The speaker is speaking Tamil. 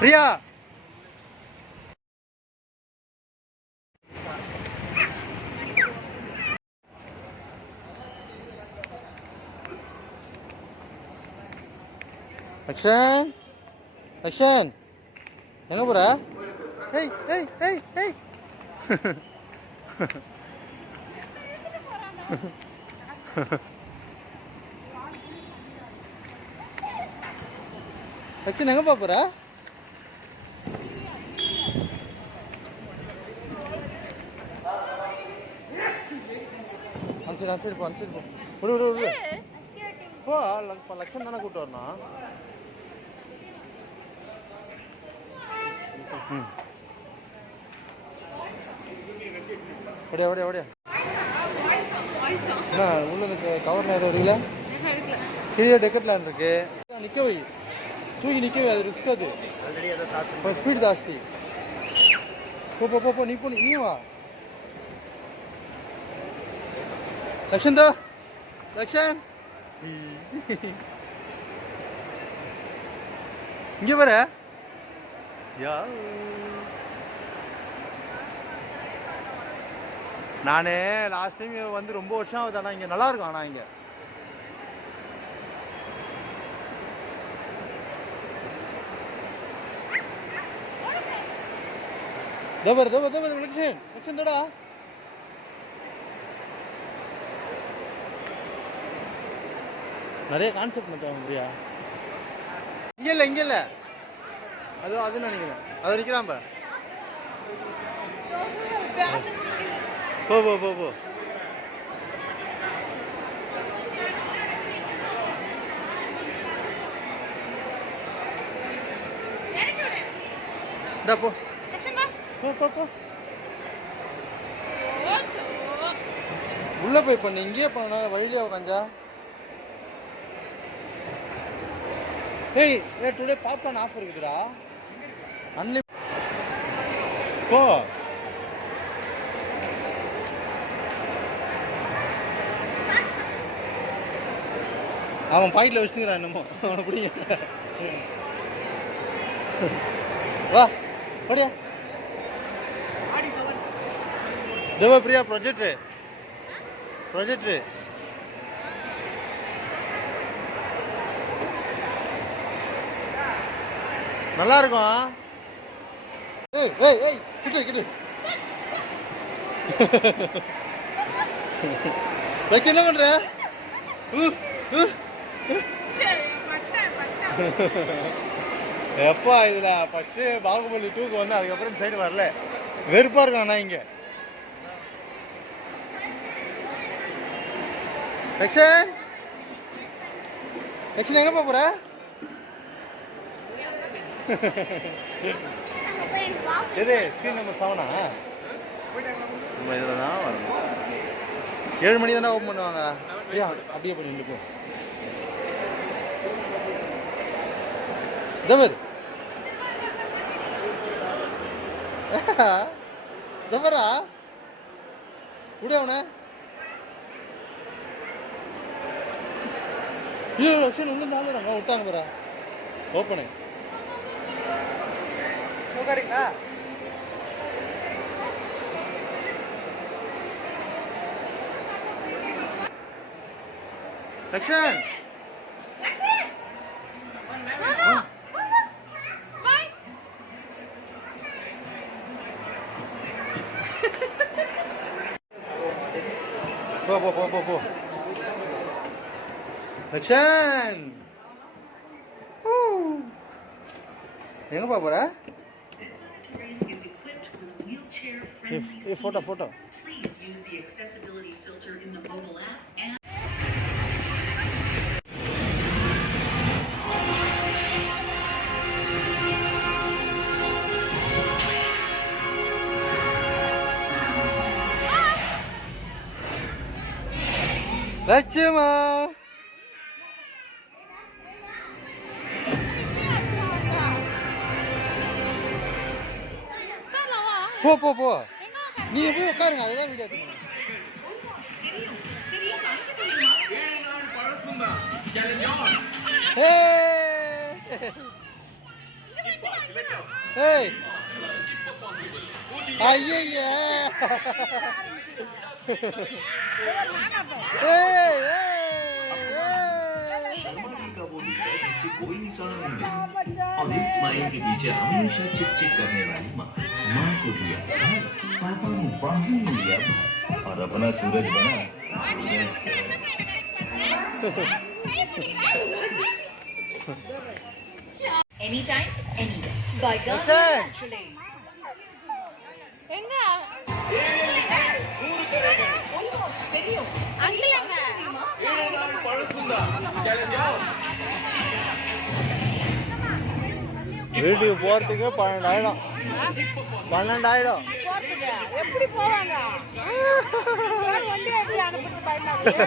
பிரியா லக்ஷன் லக்ஷன் எங்க போற? ஏய் ஏய் ஏய் ஏய் லக்ஷன் எங்க போற? அன்சைடு போ விடு விடு விடு போ. லக்ஷன் தானே கூப்பிட்டு வரணும். ஓடியா ஓடியா ஓடியா. என்ன உள்ள கவர் நேரம் எடுக்கல? கீழே டெக்கட்லான் இருக்கு. நிற்க வை, தூக்கி நிற்க வை, அது ரிஸ்க். அது ஸ்பீட் ஜாஸ்தி. போ போ போ நீ போ, நீ வா. லக்ஷன் தோ லக்ஷன் இங்கே வர. நானே லாஸ்ட் டைம் வந்து ரொம்ப வருஷம் ஆகுது. ஆனால் இங்கே நல்லா இருக்கும். ஆனால் இங்கே லக்ஷன் தடா. நிறைய கான்செப்ட் மட்டும் முடியா. இங்கே இல்லை அது நினைக்கிறேன். அது நிற்கிறான். போ போ போ போ. போ போ போ போ. உள்ள போய் பண்ணு. இங்கேயே பண்ண வழியிலே உட்காந்தா. ஏய் டுடே பாப்கார்ன் ஆஃபர் இருக்குதுடா. போ. அவன் பாக்கெட்ல வச்சுக்கிறான் என்னமோ. அவனை பிடிங்க. வா ஓடியா. தேவ பிரியா ப்ரொஜெக்டர் நல்லா இருக்கும். ஏய் ஏய் ஏய் கிட்டு லக்ஷன் என்ன பண்ற? எப்பா இதுல ஃபர்ஸ்ட் பாகுபலி 2க்கு வந்து அதுக்கப்புறம் சைடு வரல. வெறுப்பா இருக்கும். ஆனா இங்க லக்ஷன் எங்க போற? எது ஸ்கிரீன் நம்பர் 7ஆ? நம்ம இதில் தான் வரணும். 7 மணி தானே ஓப்பன் பண்ணுவாங்க. அப்படியே பண்ணி நிற்போம். தவறு தவறா விட அவனை. இல்லை லக்ஷன் உள்ள நாங்க விட்டாங்க பாரா. ஓப்பனு உட்காருங்களா. லக்ஷன் போ போ போ போ. லக்ஷன் எங்க போற? போட்டோ லட்சுமா. போ போ போ. நீ போய் உட்காருங்க. அதுதான் வீடியோ பண்ணுங்க. ஏய் ஐயே कोई निशान नहीं और इस स्माइल के पीछे हमेशा चिक चिक करने वाली माँ को दिया पापा ने बाहू में लिया और अपना सूरज बना एनी टाइम एनी बाय गर्ल्स एक्चुअली எங்க தெரியும் அங்கிலங்க 7 நாள் பழசுடா சேலஞ்சா வீட்டுக்கு போறதுக்கு 12 ஆயிடும் போறதுக்கு எப்படி போவாங்க வண்டி எப்படி அனுப்புறது பயமா இருக்கு